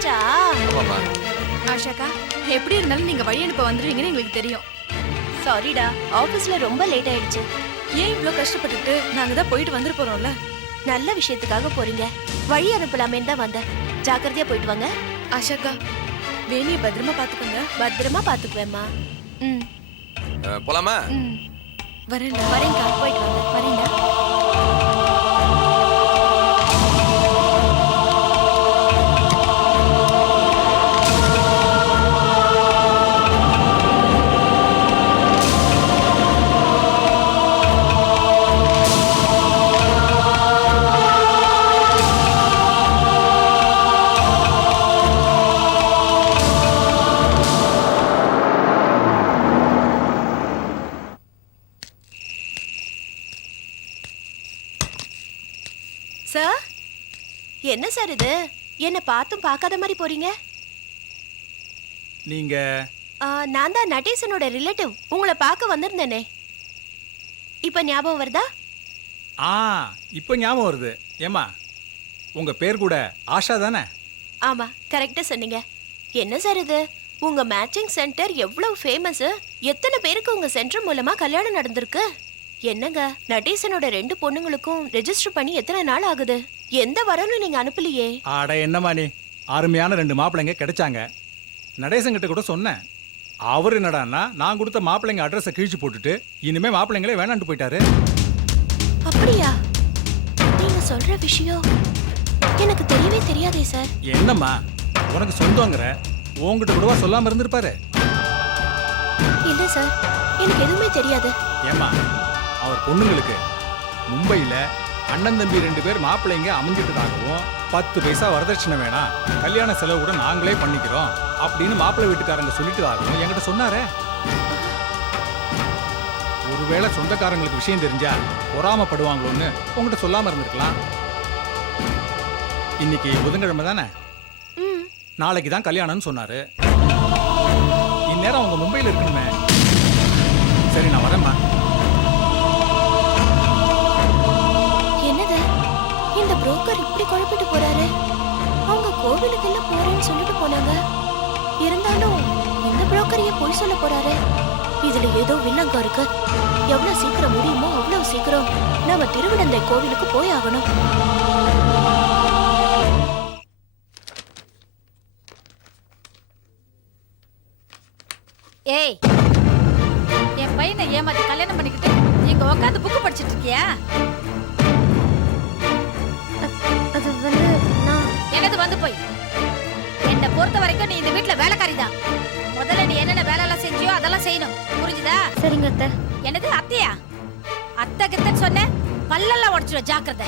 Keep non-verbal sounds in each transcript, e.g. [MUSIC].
புறப்பட்டாச்சா ஆமாம்மா. ஆஷாக்கா எப்படி இருந்தாலும் நீங்க வழி அனுப்ப வந்துருவீங்கன்னு எங்களுக்கு தெரியும். சாரிடா ஆபீஸ்ல ரொம்ப லேட் ஆயிடுச்சு. ஏன் இவ்ளோ கஷ்டப்பட்டுட்டு நாங்க தான் போயிட்டு வந்துட்டு போறோம்ல? நல்ல விஷயத்துக்காக போறீங்க. வழி அனுப்பலாமேன்னு தான் வந்தேன். ஜாக்கிரதையா போயிட்டு வாங்க. ஆஷாக்கா வேணிய பத்திரமா பாத்துக்கோங்க. பத்திரமா பாத்துக்குவேம்மா. ம். போலாமா? ம். வரேன்டா. வரேங்க்கா போயிட்டு வாங்க. வரேங்க என்ன சார் இது? என்ன பார்த்தும் பார்க்காத மாதிரி போறீங்க. நீங்க? நான் தான் நடேசனோட ரிலேட்டிவ். உங்களை பார்க்க வந்திருந்தேனே. இப்ப ஞாபகம் வருதா? ஆ இப்போ ஞாபகம் வருது. ஏம்மா உங்க பேர் கூட ஆஷா தானே? ஆமா கரெக்டா சொன்னீங்க. என்ன சார் இது? உங்க மேட்சிங் சென்டர் எவ்வளவு ஃபேமஸ் எத்தனை பேருக்கு உங்க சென்டர் மூலமா கல்யாணம் நடந்திருக்கு? என்னங்க நடேசனோட ரெண்டு பொண்ணுங்களுக்கும் ரெஜிஸ்டர் பண்ணி எத்தனை நாள் ஆகுது? எந்த வரணும் நீங்க அனுப்பலையே? ஆட என்னம்மா நீ? அருமையான ரெண்டு மாப்பிள்ளைங்க கிடைச்சாங்க. நடேசங்கிட்ட கூட சொன்னேன். அவர் என்னடான்னா நான் கொடுத்த மாப்பிள்ளைங்க அட்ரஸை கிழிச்சு போட்டுட்டு இனிமே மாப்பிள்ளைங்களே வேணான்ட்டு போயிட்டாரு. அப்படியா? நீங்க சொல்ற விஷயம் எனக்கு தெரியவே தெரியாதே சார். என்னம்மா? உனக்கு சொந்தங்கிற? உங்ககிட்ட கூடவா சொல்லாம இருந்திருப்பாரு? இல்ல சார். எனக்கு எதுவுமே தெரியாது. ஏம்மா? அவர் பொண்ணுங்களுக்கு மும்பையில அண்ணன் தம்பி ரெண்டு பேர் மாப்பிள்ளைங்க அமைஞ்சிட்டதாகவும் பத்து பைசா வரதட்சணை வேணாம் கல்யாண செலவு கூட நாங்களே பண்ணிக்கிறோம் அப்படின்னு மாப்பிள்ளை வீட்டுக்காரங்க சொல்லிட்டதாகவும் என்கிட்ட சொன்னாரே. ஒருவேளை சொந்தக்காரங்களுக்கு விஷயம் தெரிஞ்சா பொறாமப்படுவாங்களோன்னு உங்ககிட்ட சொல்லாம இருந்திருக்கலாம். இன்னைக்கு புதன்கிழமை தானே? நாளைக்கு தான் கல்யாணம்னு சொன்னாரு. இந்நேரம் அவங்க மும்பையில் இருக்கணுமே. சரி நான் வரேம்மா புரோக்கர் இப்படி குழப்பிட்டு போறாரு? அவங்க கோவிலுக்கு எல்லாம் போறேன்னு சொல்லிட்டு போனாங்க. இருந்தாலும் இந்த புரோக்கர் பொய் சொல்ல போறாரு. இதுல ஏதோ வில்லங்க இருக்கு. எவ்வளவு சீக்கிரம் முடியுமோ அவ்வளவு சீக்கிரம் நாம திருவிடந்தை கோவிலுக்கு போய் ஆகணும். சரிங்க அத்தை. என்னது அத்தையா? அத்தை கித்தன்னு சொன்ன பல்லெல்லாம் உடச்சிடும் ஜாக்கிரதை.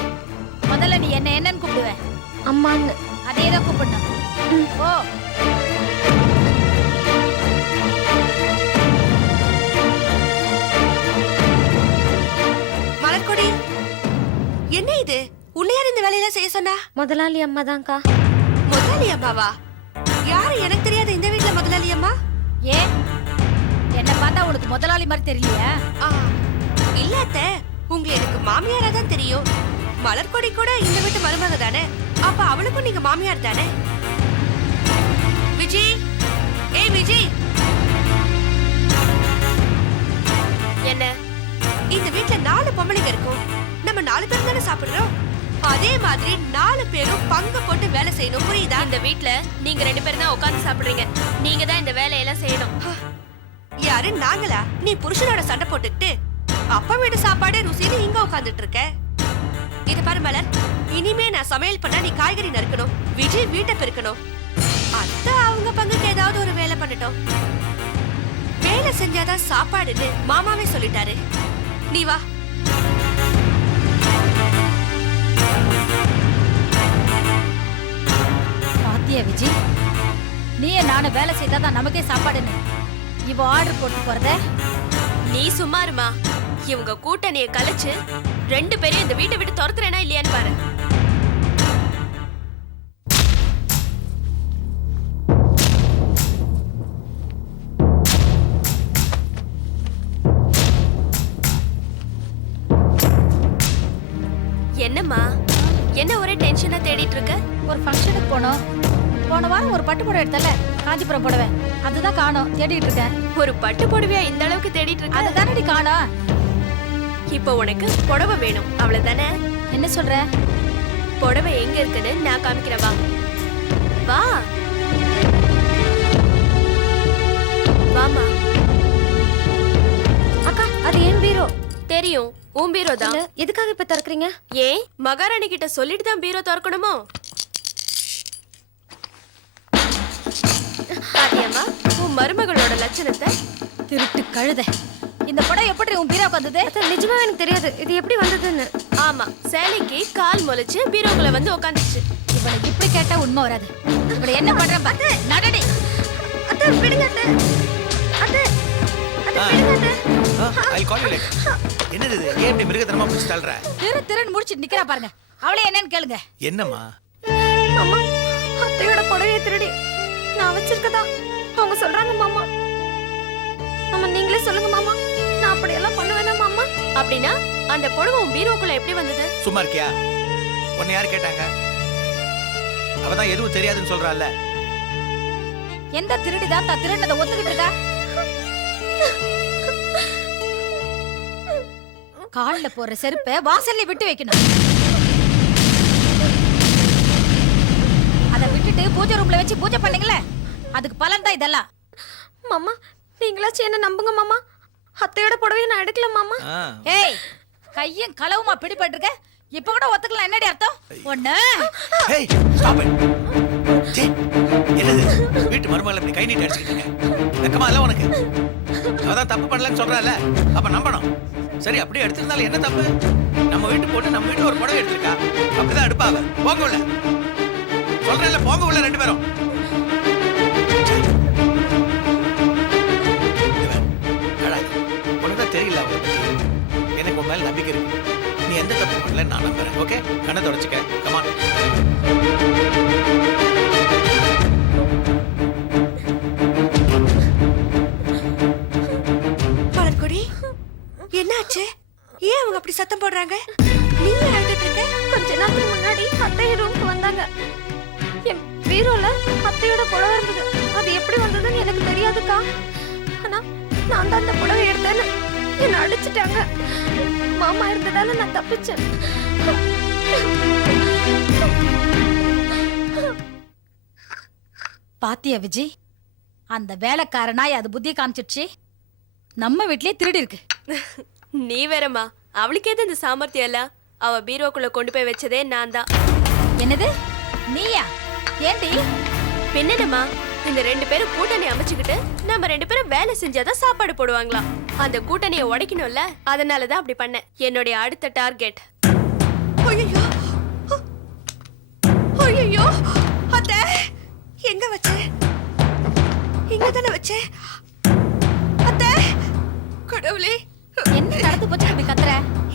முதல்ல நீ என்ன என்னன்னு கூப்பிடுவ. அம்மான்னு அதே தான் கூப்பிடணும். ஓ மலர்கொடி என்ன இது? உன்னையார் இந்த வேலையெல்லாம் செய்ய சொன்னா? முதலாளி அம்மா தான்க்கா. முதலாளி அம்மாவா? யாரு எனக்கு தெரியாத இந்த வீட்ல முதலாளி அம்மா? ஏன்? பார்த்தா உனக்கு முதலாளி மாதிரி தெரியலையா? ஆ, இல்ல அத்தை உங்களை எனக்கு மாமியாரா தான் தெரியும். மலர்கொடி கூட இந்த வீட்டு மருமக தானே? அப்ப அவளுக்கும் நீங்க மாமியார் தானே? விஜி? ஏய் விஜி? என்ன? இந்த வீட்ல நாலு பொம்பளைங்க இருக்கும். நம்ம நாலு பேர் தானே சாப்பிடுறோம்? அதே மாதிரி நாலு பேரும் பங்கு போட்டு வேலை செய்யணும். புரியுதா? இந்த வீட்ல நீங்க ரெண்டு பேரும் தான் உட்கார்ந்து சாப்பிடுறீங்க. நீங்க தான் இந்த வேலையெல்லாம் செய்யணும். யாரு? நாங்களா? நீ புருஷனோட சண்டை போட்டுக்கிட்டு அப்பா வீடு சாப்பாடு ருசின்னு இங்க உட்கார்ந்துட்டு இருக்க. இது பாரு மலர் இனிமே நான் சமையல் பண்ணா நீ காய்கறி நறுக்கணும் விஜய் வீட்டை பெருக்கணும். அத்தை அவங்க பங்குக்கு ஏதாவது ஒரு வேலை பண்ணட்டும். வேலை வேலை செஞ்சாதான் சாப்பாடுன்னு மாமாவே சொல்லிட்டாரு. நீ வா. பாத்தியா விஜய்? நீ நானும் வேலை செய்தாதான் நமக்கே சாப்பாடுன்னு. இவ ஆர்டர் போட்டு போறத? நீ சும்மா இருமா. இவங்க கூட்டணியை கலைச்சு ரெண்டு பேரும் இந்த வீட்டை விட்டு துரத்துறேனா இல்லையான்னு பாரு. என்னம்மா? என்ன ஒரே டென்ஷனா தேடிட்டு இருக்க? ஒரு ஃபங்க்ஷனுக்கு போனோம். போன வாரம் ஒரு பட்டு புடவை எடுத்தல காஞ்சிபுரம் புடவை. அதுதான் காணோம். தேடிட்டு இருக்கேன். ஒரு பட்டு புடவையா இந்த அளவுக்கு தேடிட்டு இருக்க? அதுதானடி காணோம் இப்போ உனக்கு புடவை வேணும். அவ்வளவுதானே? என்ன சொல்ற? புடவை எங்க இருக்குன்னு நான் காமிக்கிறேன் வா. வா. வாமா அக்கா அது ஏன் பீரோ. தெரியும். உன் பீரோ தான் எதுக்காக இப்ப திறக்கறீங்க? ஏன்? மகாராணி கிட்ட சொல்லிட்டு தான் பீரோ திறக்கணுமோ? பாத்தியம்மா உன் மருமகளோட லட்சணத்தை திருட்டு கழுத. இந்த புடவை எப்படி உன் பீரோக்கு வந்தது? நிஜமா எனக்கு தெரியாது. இது எப்படி வந்ததுன்னு? ஆமா சேலைக்கு கால் முளைச்சு பீரோக்குள்ள வந்து உக்காந்துச்சு. இவளை இப்படி கேட்டா உண்மை வராது. இவளை என்ன பண்றேன் பாத்து நடடி. அத்தை விடுங்க அத்தை. என்னது இது? ஏன் இப்படி மிருகத்தனமா பிடிச்சி தள்ளுற? திரு திருன்னு முடிச்சு நிக்கிறா பாருங்க. அவளே என்னன்னு கேளுங்க. என்னம்மா? மாமா அத்தையோட புடவைய திருடி. நான் வச்சிருக்கதா அவங்க சொல்றாங்க மாமா. மாமா நீங்களே சொல்லுங்க மாமா. நான் அப்படியெல்லாம் பண்ணுவேனா மாமா? அப்படின்னா அந்த புடவை உன் பீரோக்குள்ள எப்படி வந்தது? சும்மா இருக்கியா? உன்னை யார் கேட்டாங்க? அவ தான் எதுவும் தெரியாதுன்னு சொல்றாள்ல எந்த திருடிதான் தான் திருடினதை ஒத்துக்கிட்டு இருக்கா கால்ல போற செருப்பை வாசல்ல விட்டு வைக்கணும். பூஜை ரூம்ல வச்சு பூஜை பண்ணீங்களே? அதுக்கு பலன் தான் இதெல்லாம். மாமா நீங்களாச்சும் என்ன நம்புங்க மாமா. அத்தையோட புடவைய நான் எடுக்கல மாமா. ஏய் கையும் களவுமா பிடிபட்டிருக்க? இப்ப கூட ஒத்துக்கலாம் என்னடி அர்த்தம்? ஒண்ணு. ஹேய் ஸ்டாப் இட் ஜே என்னது? வீட்டு மருமகளை இப்படி கை நீட்டி அடிச்சுக்கிட்டு இருக்க? வெக்கமா இல்ல உனக்கு? அவதான் தப்பு பண்ணலன்னு சொல்றால அப்ப நம்பணும். சரி அப்படியே எடுத்திருந்தாலும் என்ன தப்பு? நம்ம வீட்டு பொண்ணு நம்ம வீட்டுல ஒரு புடவை எடுத்திருக்கா. அப்படிதான் எடுப்பாவ உள்ள சொல்றேன்ல போங்க உள்ள ரெண்டு பேரும். உனக்கு தெரியல. எனக்கு உன் மேல நம்பிக்கை இருக்கு. நீ எந்த தப்பு பண்ணல நான் நம்புறேன் ஓகே கண்ணை தொடச்சுக்க. கமான் மலர்கொடி என்னாச்சு? ஏன் அவங்க அப்படி சத்தம் போடுறாங்க? நீ அழுதுட்டு இருக்க? கொஞ்ச நேரத்துக்கு முன்னாடி அத்தை ரூமுக்கு வந்தாங்க. பீரோல அத்தையோட புடவை இருந்தது. அது எப்படி வந்ததுன்னு எனக்கு தெரியாதுக்கா. ஆனா நான் தான் அந்த புடவை எடுத்தேன்னு என்ன அடிச்சிட்டாங்க. மாமா இருந்ததால நான் தப்பிச்சேன். பாத்தியா விஜய் அந்த வேலைக்காரனாய் அது புத்தி காமிச்சிடுச்சு. நம்ம வீட்லயே திருடி இருக்கு. நீ வேறம்மா. அவளுக்கு எது இந்த சாமர்த்தியம் எல்லாம் அவ பீரோக்குள்ள கொண்டு போய் வச்சதே நான் தான். என்னது? நீயா? ஏண்டி? பின்னமா இந்த ரெண்டு பேரும் கூட்டணி அமைச்சுக்கிட்டு நம்ம ரெண்டு பேரும் வேலை செஞ்சாதான் சாப்பாடு போடுவாங்களாம் அந்த கூட்டணியை உடைக்கணும்ல அதனாலதான் அப்படி பண்ணேன். என்னுடைய அடுத்த டார்கெட். ஐயோ ஐயோ அத்தை! எங்க வச்ச? இங்க தானே வச்ச? அத்தை! கடவுளே! என்ன நடந்து போச்சு? இப்படி கத்துற?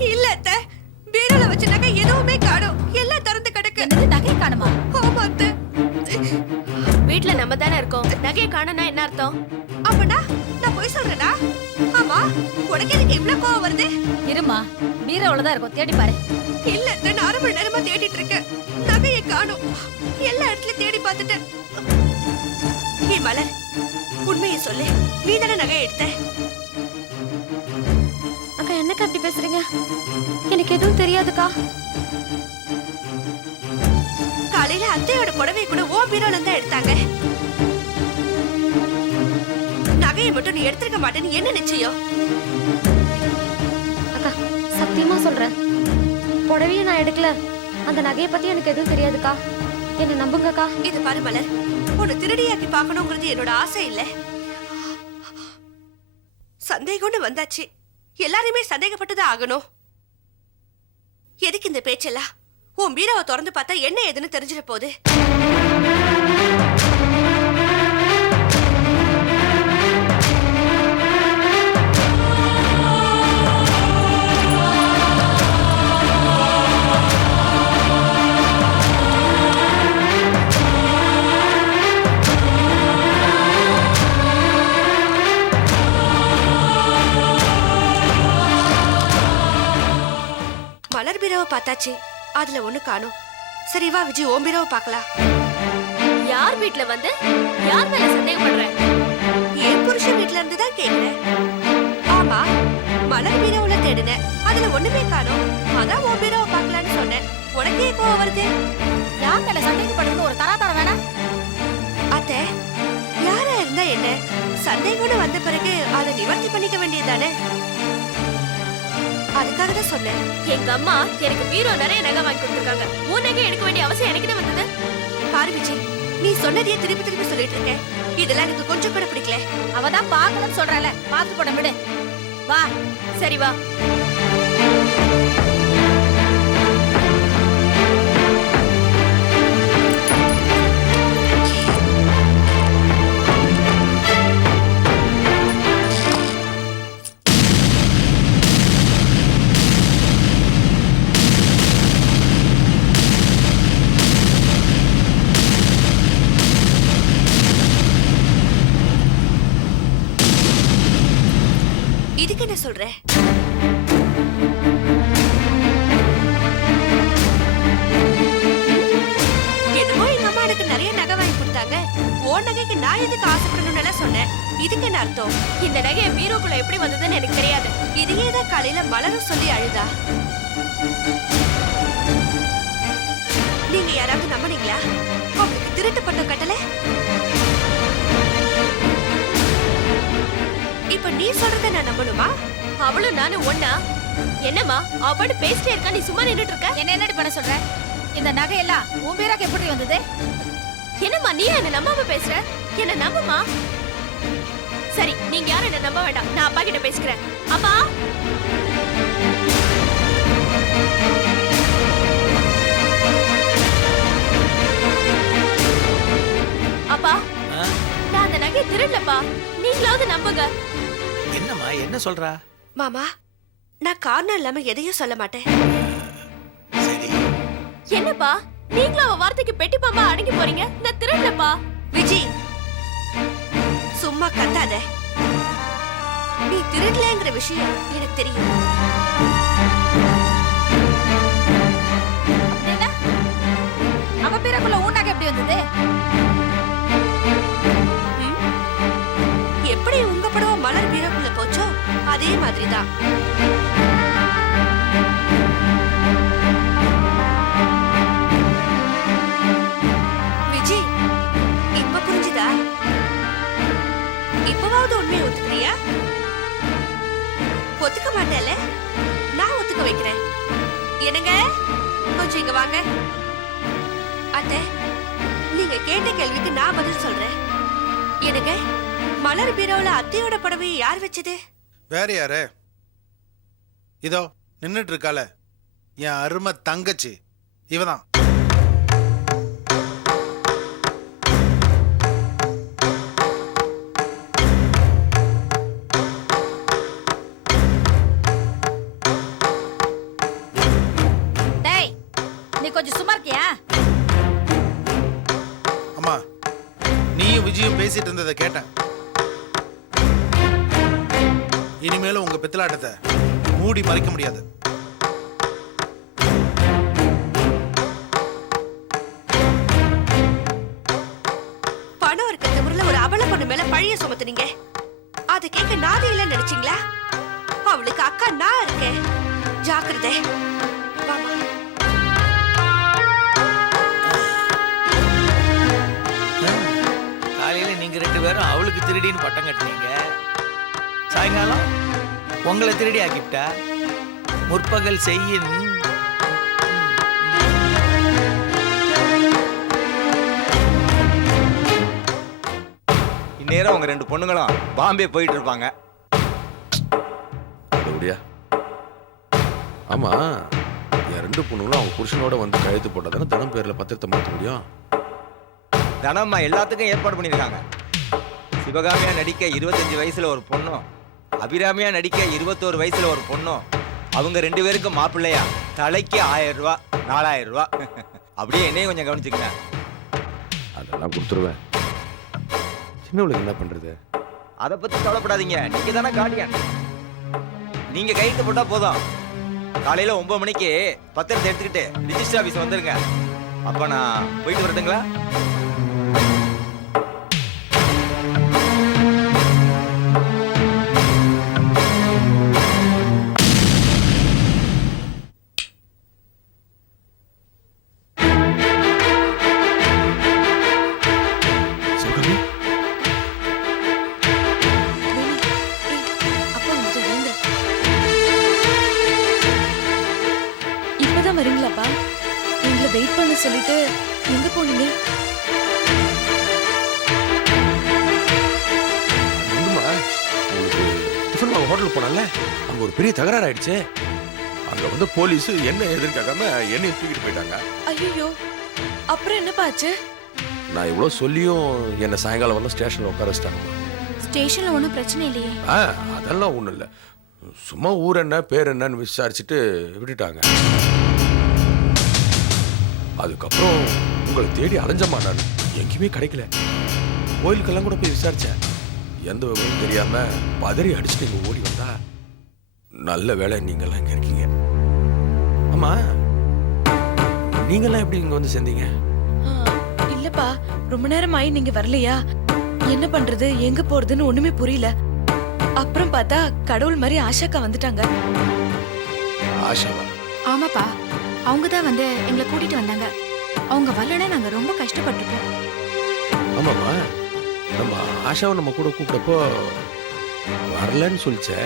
இல்ல அத்தை. பீரோல வச்ச நகை எதுவுமே காணோம். எல்லாம் திறந்து கிடக்கு. நகை காணுமா? ஆமா அத்தை. வீட்ல நம்ம தானே இருக்கோம். நகையை காணனா என்ன அர்த்தம்? அப்பனா நான் போய் சொல்றேனா? ஆமா உனக்கு எதுக்கு இவ்ளோ கோவம் வருது? இருமா பீரோல தான் இருக்கும். தேடி பாரு. இல்ல நான் அரை மணி நேரமா தேடிட்டு இருக்கேன். நகையை காணோம். எல்லா இடத்துலயும் தேடி பார்த்துட்டேன். ஏ மலர் உண்மையை சொல்லு. நீ தானே நகையை எடுத்த? அக்கா என்னக்கா அப்படி பேசுறீங்க? எனக்கு எதுவும் தெரியாதுக்கா. காலையில அத்தையோட புடவை கூட ஓ பீரோல தான் எடுத்தாங்க. நகையை மட்டும் நீ எடுத்திருக்க மாட்டேன்னு என்ன நிச்சயம்? அக்கா சத்தியமா சொல்றேன். புடவைய நான் எடுக்கல. அந்த நகையை பத்தி எனக்கு எதுவும் தெரியாதுக்கா. என்ன நம்புங்கக்கா. இது பாரு மலர் உன்னை திருடியாக்கி பார்க்கணுங்கிறது என்னோட ஆசை இல்ல. சந்தேகம்னு வந்தாச்சு. எல்லாரையுமே சந்தேகப்பட்டுதான் ஆகணும். எதுக்கு இந்த பேச்செல்லாம்? உன் பீரோவை திறந்து பார்த்தா என்ன ஏதுன்னு தெரிஞ்சிட போகுது. மலர் பீரோவை பார்த்தாச்சு. அதுல ஒண்ணு காணும். சரி வா விஜய் ஓம் பீரோவை பார்க்கலாம். யார் வீட்ல வந்து? யார் மேல சந்தேகப்படுற? என் புருஷன் வீட்ல இருந்து தான் கேக்குறேன். ஆமா மலர் பீரோவுல தேடினேன். அதுல ஒண்ணுமே காணோம். அதான் உன் பீரோவை பார்க்கலான்னு சொன்னேன். உனக்கே கோவம் வருது? யார் மேல சந்தேகப்படுறது ஒரு தராதர வேணா? அத்தை யாரா இருந்தா என்ன? சந்தேகம்னு வந்த பிறகு அதை நிவர்த்தி பண்ணிக்க வேண்டியதுதானே? அதுக்காக தான் சொன்னேன். எங்க அம்மா எனக்கு பீரோ நிறைய நகை வாங்கி கொடுத்துருக்காங்க. உன் நகை எடுக்க வேண்டிய அவசியம் எனக்கு என்ன வந்தது? பாரு விஜய் நீ சொன்னதையே திருப்பி திருப்பி சொல்லிட்டு இருக்க. இதெல்லாம் எனக்கு கொஞ்சம் கூட பிடிக்கல. அவ தான் பார்க்கணும்னு சொல்றால பார்த்து போட விடு. வா சரி வா. எதுக்கு ஆசைப்படணும்னு எல்லாம் சொன்னேன். இதுக்கு என்ன அர்த்தம்? இந்த நகை என் பீரோக்குள்ள எப்படி வந்ததுன்னு எனக்கு தெரியாது. இதையே தான் காலையில மலரும் சொல்லி அழுதா. நீங்க யாராவது நம்புனீங்களா? அவளுக்கு திருட்டு பட்டம் கட்டல? இப்ப நீ சொல்றத நான் நம்பணுமா? அவளும் நானும் ஒன்னா என்னம்மா அவ பேசிட்டே இருக்கா நீ சும்மா நின்றுட்டு இருக்க? என்ன என்னடி பண்ண சொல்ற? இந்த நகையெல்லாம் உன் பேராக்கு எப்படி வந்தது? என்னம்மா நீ என்ன நம்பாம பேசுற? என்ன நம்புமா? சரி நீங்க யாரும் என்ன நம்ப வேண்டாம். நான் அப்பா கிட்ட பேசிக்கிறேன். அப்பா? அப்பா ஆ? நான் அந்த நகையை திருடலப்பா. நீங்களாவது நம்புங்க. என்னம்மா என்ன சொல்றா? மாமா நான் காரணம் இல்லாம எதையும் சொல்ல மாட்டேன். சரி. என்னப்பா? நீங்களும் அவ வார்த்தைக்கு பெட்டி பாம்பா அடங்கி போறீங்க. நான் திருடலப்பா விஜி சும்மா கத்தாத. நீ திருடலங்கிற விஷயம் எனக்கு தெரியும். அவ பேருக்குள்ள நகை எப்படி வந்தது? எப்படி உங்க படவ மலர் பீரக்குள்ள போச்சோ? அதே மாதிரிதான். ஒத்துக்க மாட்டேல நான் ஒத்துக்க வைக்கிறேன். என்னங்க? கொஞ்சம் இங்க வாங்க. அத்தை நீங்க கேட்ட கேள்விக்கு நான் பதில் சொல்றேன். எனக்கு மலர் பீரோல அத்தையோட படவை யார் வச்சது? வேற யாரு? இதோ நின்னுட்டு இருக்கால என் அருமை தங்கச்சி. இவதான். பேசிட்டு இருந்ததை கேட்டேன். இனிமேலும் உங்க பித்தலாட்டத்தை மூடி மறைக்க முடியாது. பணம் இருக்க திமிருல ஒரு அவல பொண்ணு மேல பழிய சுமத்துனீங்க. அதை கேட்க நாதி இல்லைன்னு நினைச்சீங்களா? அவளுக்கு அக்கா நான் இருக்கேன். ஜாக்கிரதை. நீங்க ரெண்டு பேரும் அவளுக்கு திருடின்னு பட்டம் கட்டினீங்க. சாயங்காலம் உங்களை திருடி ஆக்கிவிட்டா? முற்பகல் செய்யின். இந்நேரம் அவங்க ரெண்டு பொண்ணுங்களும் பாம்பே போயிட்டு இருப்பாங்க. ஆமா என் ரெண்டு பொண்ணுங்களும் அவங்க புருஷனோட வந்து கழுத்து போட்டால் தானே தனம் பேர்ல பத்திரத்தை மாற்ற முடியும்? தனம்மா எல்லாத்துக்கும் ஏற்பாடு பண்ணியிருக்காங்க. சிவகாமியா நடிக்க இருபத்தஞ்சு வயசுல ஒரு பொண்ணும் அபிராமியா நடிக்க இருபத்தோரு வயசுல ஒரு பொண்ணும் அவங்க ரெண்டு பேருக்கும் மாப்பிள்ளையா. தலைக்கு ஆயிரம் ரூபா நாலாயிரம் ரூபா [LAUGHS] அப்படியே என்னையும் கொஞ்சம் கவனிச்சுக்கங்க. அதெல்லாம் கொடுத்துருவேன். சின்னவளுக்கு என்ன பண்றது? அதை பத்தி கவலைப்படாதீங்க. நீங்க தானே கார்டியன் நீங்க கையெழுத்து போட்டா போதும். காலையில ஒன்பது மணிக்கு பத்திரத்தை எடுத்துக்கிட்டு ரிஜிஸ்டர் ஆபீஸ் வந்துருங்க. அப்ப நான் போயிட்டு வரட்டுங்களா? ஹோட்டல் போனல அங்க ஒரு பெரிய தகராறு ஆயிடுச்சு அங்க வந்து போலீஸ் என்ன எதுன்னு கேட்காம என்னைய தூக்கிட்டு போயிட்டாங்க. ஐயோ அப்புறம் என்னப்பா ஆச்சு? நான் இவ்வளோ சொல்லியும் என்னை சாயங்காலம் வந்து ஸ்டேஷன்ல உட்கார வச்சிட்டாங்க. ஸ்டேஷன்ல ஒன்றும் பிரச்சனை இல்லையே. ஆ அதெல்லாம் ஒன்றும் இல்லை. சும்மா ஊர் என்ன பேர் என்னன்னு விசாரிச்சுட்டு விட்டுட்டாங்க. அதுக்கப்புறம் உங்களை தேடி அலைஞ்சமா நான் எங்கேயுமே கிடைக்கல. கோயிலுக்கெல்லாம் கூட போய் விசாரிச்சேன். எந்த விவரம் தெரியாம பதறி அடிச்சுட்டு இங்க ஓடி வந்தா நல்ல வேலை நீங்கெல்லாம் இங்க இருக்கீங்க. ஆமா நீங்கெல்லாம் எப்படி இங்க வந்து சேர்ந்தீங்க? இல்லப்பா ரொம்ப நேரம் ஆயி நீங்க வரலையா? என்ன பண்றது எங்க போறதுன்னு ஒண்ணுமே புரியல. அப்புறம் பார்த்தா கடவுள் மாதிரி ஆஷாக்கா வந்துட்டாங்க. ஆஷாவா? ஆமாப்பா அவங்க தான் வந்து எங்களை கூட்டிட்டு வந்தாங்க. அவங்க வரலன்னா நாங்க ரொம்ப கஷ்டப்பட்டிருப்போம். ஆமாம்மா. நம்ம ஆஷாவை நம்ம கூட கூப்பிட்டப்போ வரலன்னு சொல்லிச்சே.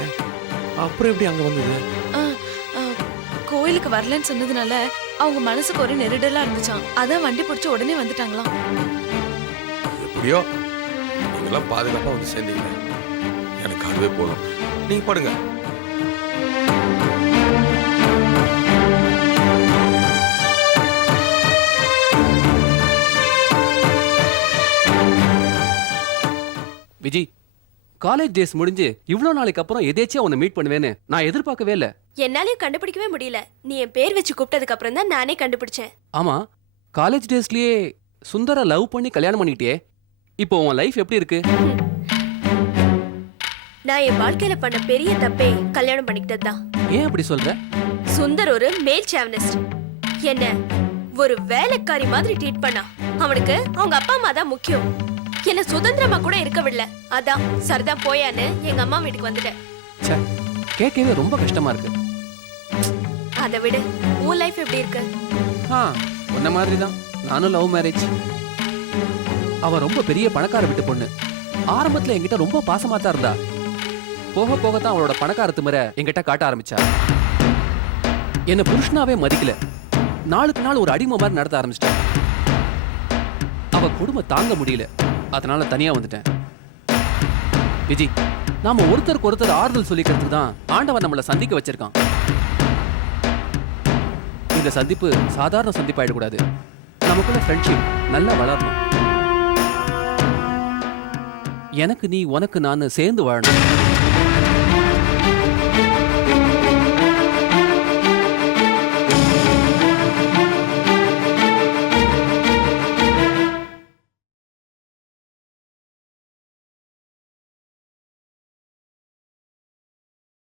அப்புறம் எப்படி அங்கே வந்தது? கோயிலுக்கு வரலன்னு சொன்னதுனால அவங்க மனசுக்கு ஒரு நெருடலா இருந்துச்சாம். அதான் வண்டி பிடிச்சு உடனே வந்துட்டாங்களாம். எப்படியோ நீங்களாம் பாதுகாப்பாக வந்து சேர்ந்தீங்க. எனக்கு அதுவே போதும். நீங்கள் படுங்க. விஜி காலேஜ் டேஸ் முடிஞ்சு இவ்வளோ நாளைக்கு அப்புறம் எதேச்சியா உன்னை மீட் பண்ணுவேன்னு நான் எதிர்பார்க்கவே இல்லை. என்னாலயும் கண்டுபிடிக்கவே முடியல. நீ என் பேர் வச்சு கூப்பிட்டதுக்கு அப்புறம் தான் நானே கண்டுபிடிச்சேன். ஆமா காலேஜ் டேஸ்லயே சுந்தர லவ் பண்ணி கல்யாணம் பண்ணிக்கிட்டே இப்போ உன் லைஃப் எப்படி இருக்கு? நான் என் வாழ்க்கையில பண்ண பெரிய தப்பே கல்யாணம் பண்ணிக்கிட்டது தான். ஏன் அப்படி சொல்ற? சுந்தர் ஒரு மேல் சாவனிஸ்ட் என்ன ஒரு வேலைக்காரி மாதிரி ட்ரீட் பண்ணா. அவனுக்கு அவங்க அப்பா அம்மா தான் முக்கியம். என்ன சுதந்திரமா கூட இருக்க விடல அதான் சரிதா போயான்னு எங்க அம்மா வீட்டுக்கு வந்துட்டேன். ச்சே கேட்கவே ரொம்ப கஷ்டமா இருக்கு. அதை விட உன் லைஃப் எப்படி இருக்கு? ஆ உன்ன மாதிரி தான் நானும் லவ் மேரேஜ் அவ ரொம்ப பெரிய பணக்கார வீட்டு பொண்ணு. ஆரம்பத்துல என்கிட்ட ரொம்ப பாசமா தான் இருந்தா. போக போக தான் அவளோட பணக்காரத்து முறை என்கிட்ட காட்ட ஆரம்பிச்சா. என்ன புருஷனாவே மதிக்கல. நாளுக்கு நாள் ஒரு அடிமை மாதிரி நடத்த ஆரம்பிச்சிட்டா. அவ குடும்பம் தாங்க முடியல. அதனால தனியா வந்துட்டேன். விஜி நாம ஒருத்தருக்கு ஒருத்தர் ஆறுதல் சொல்லிக்கிறதுக்கு தான் ஆண்டவன் நம்மளை சந்திக்க வச்சிருக்கான். இந்த சந்திப்பு சாதாரண சந்திப்பாயிடக்கூடாது. நமக்குள்ள ஃப்ரெண்ட்ஷிப் நல்லா வளரணும். எனக்கு நீ உனக்கு நான் சேர்ந்து வாழணும்.